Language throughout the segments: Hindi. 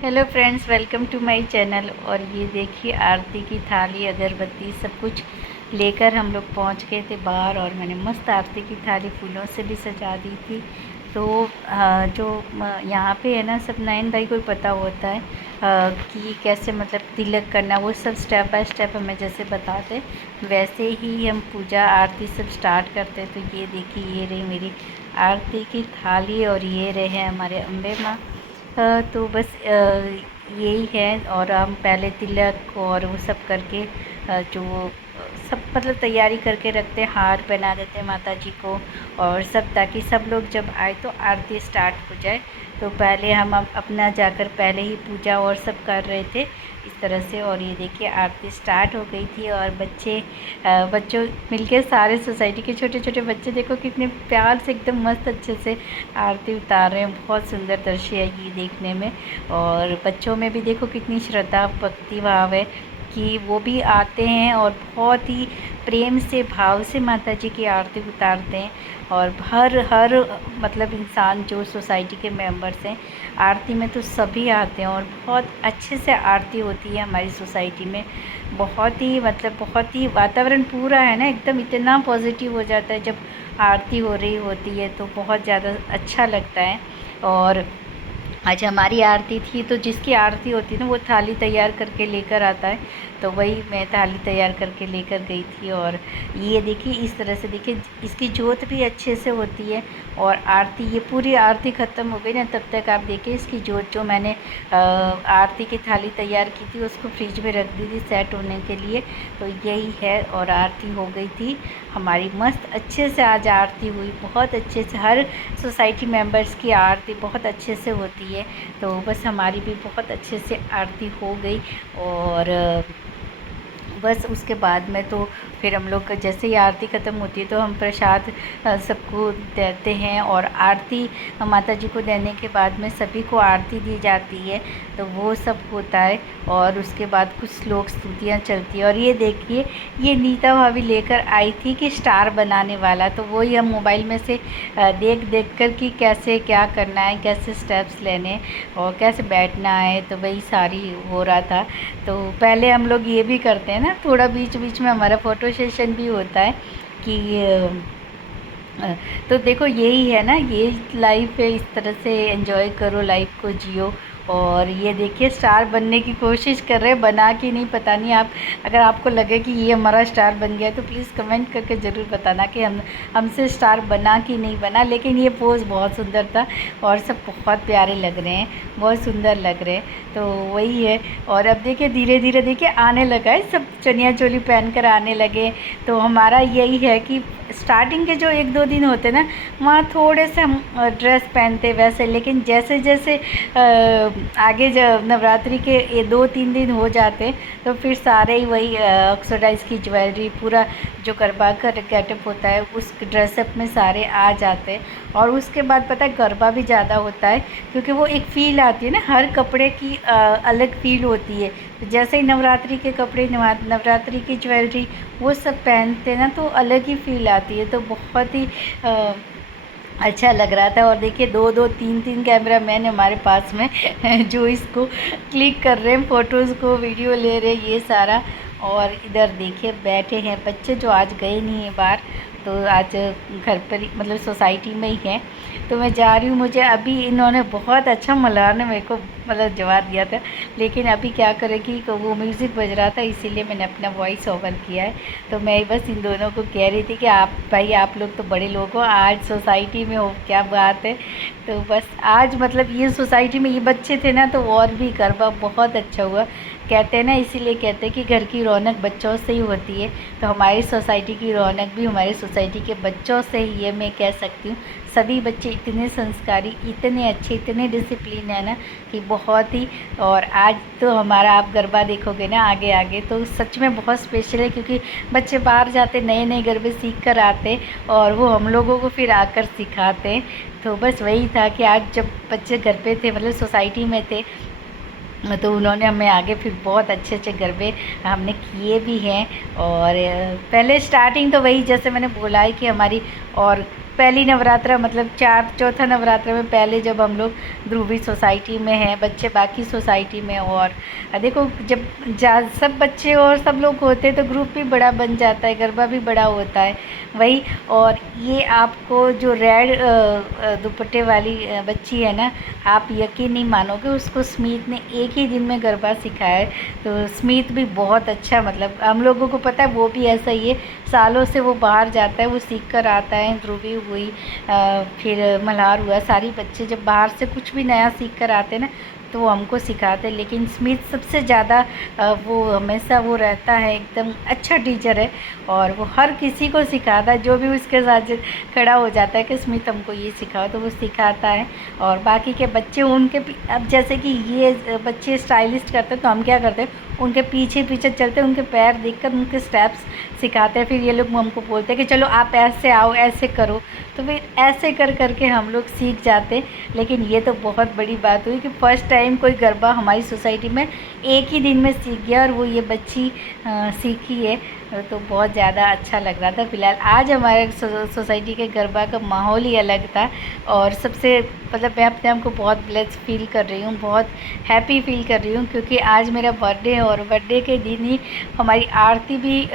Hello friends, welcome to my channel. और ये देखिए आरती की थाली, अगरबत्ती सब कुछ लेकर हम लोग पहुंच गए थे बाहर। और मैंने मस्त आरती की थाली फूलों से भी सजा दी थी। तो जो यहाँ पे है ना, सब नयन भाई को पता होता है कि कैसे मतलब तिलक करना, वो सब स्टेप बाय स्टेप हमें जैसे बताते वैसे ही हम पूजा आरती सब स्टार्ट करते। तो ये देखिए, ये रही मेरी आरती की थाली और ये रहे हैं हमारे अम्बे माँ। तो बस यही है। और हम पहले तिलक और वो सब करके जो सब मतलब तैयारी करके रखते हैं, हार पहना देते हैं माता जी को और सब, ताकि सब लोग जब आए तो आरती स्टार्ट हो जाए। तो पहले हम अपना जाकर पहले ही पूजा और सब कर रहे थे इस तरह से। और ये देखिए आरती स्टार्ट हो गई थी और बच्चों मिलके, सारे सोसाइटी के छोटे छोटे बच्चे देखो कितने प्यार से एकदम मस्त अच्छे से आरती उतार रहे हैं। बहुत सुंदर दृश्य है ये देखने में। और बच्चों में भी देखो कितनी श्रद्धा भक्ति भाव है कि वो भी आते हैं और बहुत ही प्रेम से भाव से माता जी की आरती उतारते हैं। और हर हर मतलब इंसान जो सोसाइटी के मेंबर्स हैं, आरती में तो सभी आते हैं और बहुत अच्छे से आरती होती है हमारी सोसाइटी में। बहुत ही मतलब बहुत ही वातावरण पूरा है ना, एकदम इतना पॉजिटिव हो जाता है जब आरती हो रही होती है, तो बहुत ज़्यादा अच्छा लगता है। और आज हमारी आरती थी, तो जिसकी आरती होती है ना वो थाली तैयार करके लेकर आता है। तो वही मैं थाली तैयार करके लेकर गई थी। और ये देखिए इस तरह से, देखिए इसकी जोत भी अच्छे से होती है। और आरती, ये पूरी आरती ख़त्म हो गई ना, तब तक आप देखिए इसकी जोत, जो मैंने आरती की थाली तैयार की थी उसको फ्रिज में रख दी थी सेट होने के लिए। तो यही है। और आरती हो गई थी हमारी मस्त अच्छे से। आज आरती हुई बहुत अच्छे से, हर सोसाइटी मेंबर्स की आरती बहुत अच्छे से होती है। तो बस हमारी भी बहुत अच्छे से आरती हो गई। और बस उसके बाद में तो फिर हम लोग जैसे ही आरती ख़त्म होती है तो हम प्रसाद सबको देते हैं। और आरती माता जी को देने के बाद में सभी को आरती दी जाती है, तो वो सब होता है। और उसके बाद कुछ श्लोक स्तुतियाँ चलती है। और ये देखिए, ये नीता भाभी लेकर आई थी कि स्टार बनाने वाला, तो वही हम मोबाइल में से देख देख कर कि कैसे क्या करना है, कैसे स्टेप्स लेने हैं और कैसे बैठना है, तो वही सारी हो रहा था। तो पहले हम लोग ये भी करते हैं ना, थोड़ा बीच बीच में हमारा फ़ोटो सेशन भी होता है कि तो देखो यही है ना, ये लाइफ है, इस तरह से एंजॉय करो, लाइफ को जियो। और ये देखिए स्टार बनने की कोशिश कर रहे हैं, बना कि नहीं पता नहीं। आप अगर आपको लगे कि ये हमारा स्टार बन गया तो प्लीज़ कमेंट करके ज़रूर बताना कि हमसे स्टार बना कि नहीं बना। लेकिन ये पोज़ बहुत सुंदर था और सब बहुत प्यारे लग रहे हैं, बहुत सुंदर लग रहे हैं। तो वही है। और अब देखिए धीरे धीरे देखिए आने लगा है, सब चनिया चोली पहन कर आने लगे। तो हमारा यही है कि स्टार्टिंग के जो 1-2 दिन होते ना, वहाँ थोड़े से हम ड्रेस पहनते वैसे, लेकिन जैसे जैसे आगे जब नवरात्रि के ये 2-3 दिन हो जाते तो फिर सारे ही वही ऑक्सीडाइज की ज्वेलरी, पूरा जो गरबा का गेटअप होता है उस ड्रेसअप में सारे आ जाते हैं। और उसके बाद पता है गरबा भी ज़्यादा होता है, क्योंकि वो एक फ़ील आती है ना, हर कपड़े की अलग फ़ील होती है। तो जैसे ही नवरात्रि के कपड़े, नवरात्रि की ज्वेलरी वो सब पहनते ना, तो अलग ही फ़ील आती है। तो बहुत ही अच्छा लग रहा था। और देखिए 2-2 3-3 कैमरा मैन हमारे पास में जो इसको क्लिक कर रहे हैं, फ़ोटोज़ को वीडियो ले रहे हैं ये सारा। और इधर देखिए बैठे हैं बच्चे जो आज गए नहीं हैं बाहर, तो आज घर पर ही मतलब सोसाइटी में ही हैं। तो मैं जा रही हूँ, मुझे अभी इन्होंने बहुत अच्छा मल्हार ने मेरे को मतलब जवाब दिया था, लेकिन अभी क्या करें कि वो म्यूज़िक बज रहा था इसीलिए मैंने अपना वॉइस ओवर किया है। तो मैं बस इन दोनों को कह रही थी कि आप भाई, आप लोग तो बड़े लोग हो, आज सोसाइटी में हो, क्या बात है। तो बस आज मतलब ये सोसाइटी में ये बच्चे थे ना, तो और भी गरबा बहुत अच्छा हुआ। कहते हैं ना, इसीलिए कहते हैं कि घर की रौनक बच्चों से ही होती है। तो हमारी सोसाइटी की रौनक भी हमारी सोसाइटी के बच्चों से ही है, मैं कह सकती हूँ। सभी बच्चे इतने संस्कारी, इतने अच्छे, इतने डिसिप्लिन है ना कि बहुत ही। और आज तो हमारा आप गरबा देखोगे ना आगे आगे, तो सच में बहुत स्पेशल है, क्योंकि बच्चे बाहर जाते नए नए गरबे सीख कर आते और वो हम लोगों को फिर आकर सिखाते हैं। तो बस वही था कि आज जब बच्चे घर पे थे, मतलब सोसाइटी में थे, तो उन्होंने हमें आगे फिर बहुत अच्छे अच्छे गरबे हमने किए भी हैं। और पहले स्टार्टिंग तो वही जैसे मैंने बोला है कि हमारी और पहली नवरात्रा मतलब चौथा नवरात्रा में पहले जब हम लोग ध्रुवी सोसाइटी में हैं, बच्चे बाकी सोसाइटी में, और देखो जब सब बच्चे और सब लोग होते हैं तो ग्रुप भी बड़ा बन जाता है, गरबा भी बड़ा होता है वही। और ये आपको जो रेड दुपट्टे वाली बच्ची है ना, आप यकीन नहीं मानोगे, उसको स्मित ने एक ही दिन में गरबा सिखाया है। तो स्मित भी बहुत अच्छा, मतलब हम लोगों को पता है वो भी ऐसा ही है, सालों से वो बाहर जाता है, वो सीख कर आता है। ध्रुवी हुई, फिर मल्हार हुआ, सारी बच्चे जब बाहर से कुछ भी नया सीख कर आते हैं ना तो वो हमको सिखाते हैं। लेकिन स्मित सबसे ज़्यादा वो हमेशा वो रहता है, एकदम अच्छा टीचर है और वो हर किसी को सिखाता है, जो भी उसके साथ खड़ा हो जाता है कि स्मित हमको ये सिखाओ तो वो सिखाता है। और बाकी के बच्चे उनके अब जैसे कि ये बच्चे स्टाइलिस्ट करते हैं तो हम क्या करते हैं, उनके पीछे पीछे चलते हैं, उनके पैर देखकर उनके स्टेप्स सिखाते हैं। फिर ये लोग हमको बोलते हैं कि चलो आप ऐसे आओ, ऐसे करो, तो फिर ऐसे कर करके हम लोग सीख जाते हैं। लेकिन ये तो बहुत बड़ी बात हुई कि फ़र्स्ट टाइम कोई गरबा हमारी सोसाइटी में एक ही दिन में सीख गया और वो ये बच्ची सीखी है, तो बहुत ज़्यादा अच्छा लग रहा था। फ़िलहाल आज हमारे सोसाइटी के गरबा का माहौल ही अलग था और सबसे मतलब मैं अपने आप को बहुत ब्लेस्ड फील कर रही हूँ, बहुत हैप्पी फील कर रही हूँ, क्योंकि आज मेरा बर्थडे है और बर्थडे के दिन ही हमारी आरती भी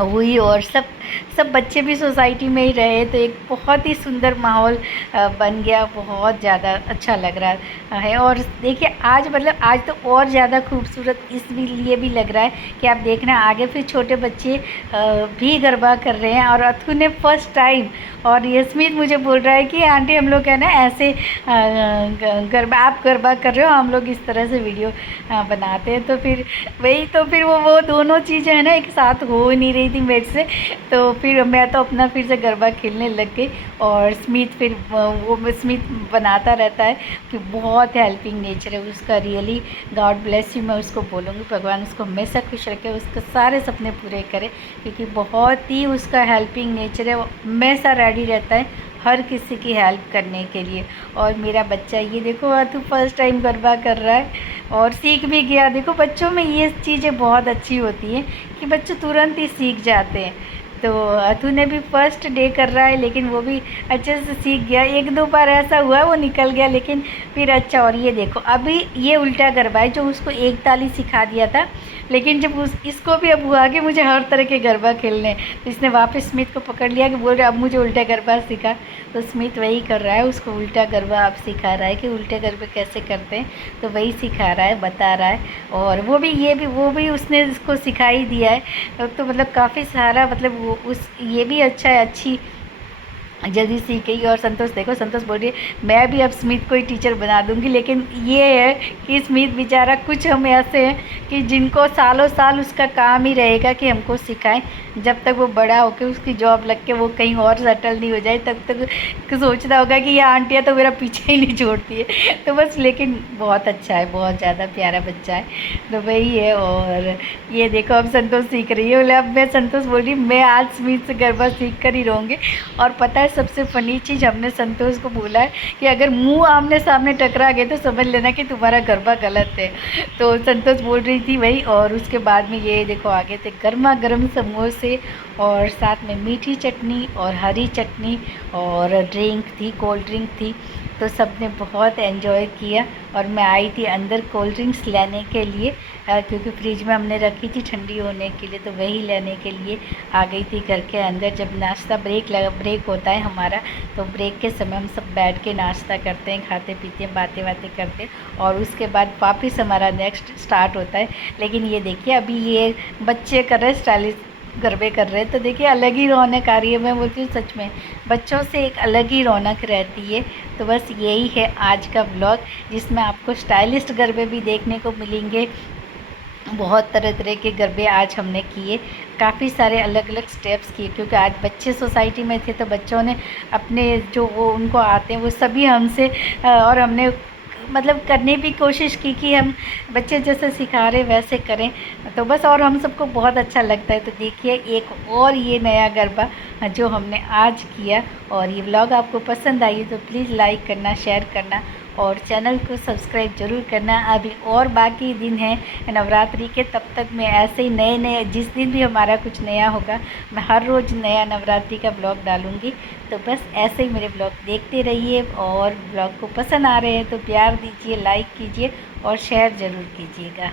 हुई और सब बच्चे भी सोसाइटी में ही रहे, तो एक बहुत ही सुंदर माहौल बन गया, बहुत ज़्यादा अच्छा लग रहा है। और देखिए आज मतलब आज तो और ज़्यादा खूबसूरत इसलिए भी लग रहा है कि आप देखना आगे फिर छोटे बच्चे भी गरबा कर रहे हैं। और अथु ने फर्स्ट टाइम, और यस्मीत मुझे बोल रहा है कि आंटी हम लोग है ना ऐसे गरबा, आप गरबा कर रहे हो, हम लोग इस तरह से वीडियो बनाते हैं। तो फिर वही, तो फिर वो दोनों चीज़ें है ना एक साथ हो नहीं रही थी मेरे से, तो फिर मैं तो अपना फिर से गरबा खेलने लग गई। और स्मित फिर वो स्मित बनाता रहता है कि बहुत हेल्पिंग नेचर है उसका, रियली गॉड ब्लेस यू, मैं उसको बोलूँगी भगवान उसको हमेशा खुश रखे, उसके सारे सपने पूरे करे, क्योंकि बहुत ही उसका हेल्पिंग नेचर है, वो हमेशा रेडी रहता है हर किसी की हेल्प करने के लिए। और मेरा बच्चा ये देखो तू फर्स्ट टाइम गरबा कर रहा है और सीख भी गया। देखो बच्चों में ये चीज़ें बहुत अच्छी होती हैं कि बच्चे तुरंत ही सीख जाते हैं। तो अथु ने भी फर्स्ट डे कर रहा है, लेकिन वो भी अच्छे से सीख गया। एक दो बार ऐसा हुआ वो निकल गया, लेकिन फिर अच्छा। और ये देखो अभी ये उल्टा गरबा है, जो उसको एक ताली सिखा दिया था, लेकिन जब इसको भी अब हुआ कि मुझे हर तरह के गरबा खेलने, तो इसने वापस स्मित को पकड़ लिया कि बोल रहे अब मुझे उल्टा गरबा सिखा। तो स्मित वही कर रहा है, उसको उल्टा गरबा अब सिखा रहा है कि उल्टे गरबे कैसे करते हैं, तो वही सिखा रहा है, बता रहा है। और वो भी उसने इसको सिखा ही दिया है। तो मतलब काफ़ी सारा मतलब वो ये भी अच्छा है, अच्छी जल्दी सीख गई। और संतोष देखो, संतोष बोल रही है मैं भी अब स्मित को ही टीचर बना दूंगी। लेकिन ये है कि स्मित बेचारा, कुछ हम ऐसे हैं कि जिनको सालों साल उसका काम ही रहेगा कि हमको सिखाएं, जब तक वो बड़ा होकर उसकी जॉब लग के वो कहीं और सेटल नहीं हो जाए तब तक सोचता होगा कि ये आंटियाँ तो मेरा पीछे ही नहीं छोड़ती है। तो बस, लेकिन बहुत अच्छा है, बहुत ज़्यादा प्यारा बच्चा है, तो वही है। और ये देखो अब संतोष सीख रही है, बोले अब मैं, संतोष बोल रही मैं आज स्मित से गरबा सीख कर ही रहूँगी। और पता है सबसे फ़नी चीज़ हमने संतोष को बोला है कि अगर मुंह आमने सामने टकरा गए तो समझ लेना कि तुम्हारा गरबा गलत है। तो संतोष बोल रही थी वही। और उसके बाद में ये देखो आगे थे गर्मा गर्म समोसे और साथ में मीठी चटनी और हरी चटनी और ड्रिंक थी, कोल्ड ड्रिंक थी। तो सब ने बहुत एंजॉय किया। और मैं आई थी अंदर कोल्ड ड्रिंक्स लेने के लिए, क्योंकि फ्रिज में हमने रखी थी ठंडी होने के लिए, तो वही लेने के लिए आ गई थी घर के अंदर। जब नाश्ता ब्रेक होता है हमारा, तो ब्रेक के समय हम सब बैठ के नाश्ता करते हैं, खाते पीते हैं, बातें करते हैं, और उसके बाद वापस हमारा नेक्स्ट स्टार्ट होता है। लेकिन ये देखिए अभी ये बच्चे कर रहे स्टाइलिश गरबे कर रहे हैं, तो देखिए अलग ही रौनक आ रही है। मैं बोलती हूँ सच में बच्चों से एक अलग ही रौनक रहती है। तो बस यही है आज का व्लॉग, जिसमें आपको स्टाइलिस्ट गरबे भी देखने को मिलेंगे। बहुत तरह तरह के गरबे आज हमने किए, काफ़ी सारे अलग अलग स्टेप्स किए, क्योंकि आज बच्चे सोसाइटी में थे तो बच्चों ने अपने जो वो उनको आते हैं वो सभी हमसे और हमने मतलब करने की कोशिश की कि हम बच्चे जैसे सिखा रहे वैसे करें। तो बस, और हम सबको बहुत अच्छा लगता है। तो देखिए एक और ये नया गरबा जो हमने आज किया। और ये व्लॉग आपको पसंद आई तो प्लीज़ लाइक करना, शेयर करना और चैनल को सब्सक्राइब ज़रूर करना। अभी और बाकी दिन हैं नवरात्रि के, तब तक मैं ऐसे ही नए नए, जिस दिन भी हमारा कुछ नया होगा मैं हर रोज़ नया नवरात्रि का ब्लॉग डालूँगी। तो बस ऐसे ही मेरे ब्लॉग देखते रहिए, और ब्लॉग को पसंद आ रहे हैं तो प्यार दीजिए, लाइक कीजिए और शेयर ज़रूर कीजिएगा।